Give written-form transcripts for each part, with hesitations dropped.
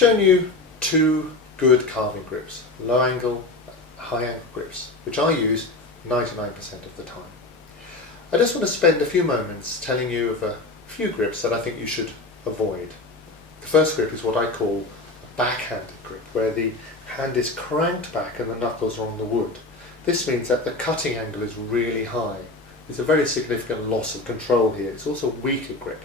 shown you two good carving grips, low angle, high angle grips, which I use 99% of the time. I just want to spend a few moments telling you of a few grips that I think you should avoid. The first grip is what I call a backhanded grip, where the hand is cranked back and the knuckles are on the wood. This means that the cutting angle is really high. There's a very significant loss of control here. It's also a weaker grip.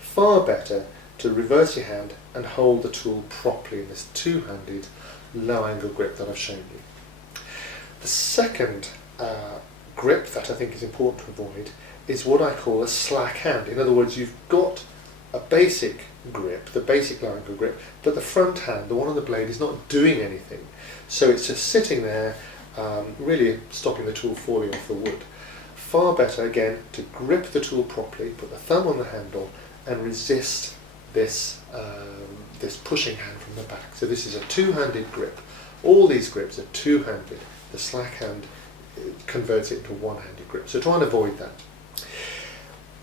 Far better to reverse your hand and hold the tool properly in this two-handed low angle grip that I've shown you. The second grip that I think is important to avoid is what I call a slack hand. In other words, you've got a basic grip, the basic low angle grip, but the front hand, the one on the blade, is not doing anything. So it's just sitting there, really stopping the tool falling off the wood. Far better, again, to grip the tool properly, put the thumb on the handle and resist this pushing hand from the back. So this is a two-handed grip. All these grips are two-handed. The slack hand converts it into a one-handed grip. So try and avoid that.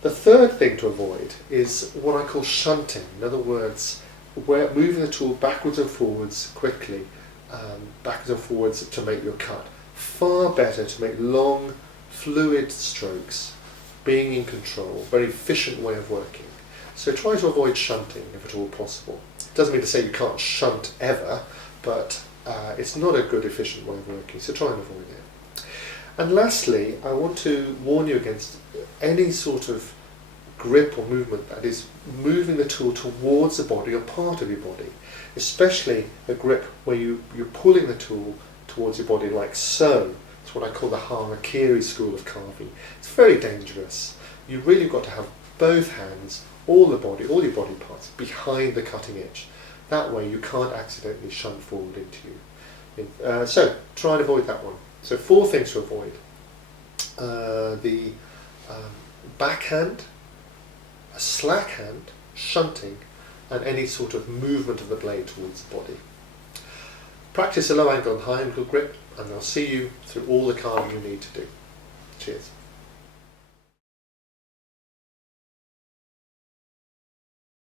The third thing to avoid is what I call shunting. In other words, where moving the tool backwards and forwards quickly, backwards and forwards to make your cut. Far better to make long, fluid strokes, being in control, very efficient way of working. So try to avoid shunting if at all possible. Doesn't mean to say you can't shunt ever, but it's not a good efficient way of working, so try and avoid it. And lastly, I want to warn you against any sort of grip or movement that is moving the tool towards the body or part of your body, especially a grip where you're pulling the tool towards your body like so. It's what I call the harakiri school of carving. It's very dangerous. You've really got to have both hands, all the body, all your body parts behind the cutting edge. That way you can't accidentally shunt forward into you. So try and avoid that one. So 4 things to avoid. The backhand, a slack hand, shunting, and any sort of movement of the blade towards the body. Practice a low angle and high angle grip, and I'll see you through all the carving you need to do. Cheers.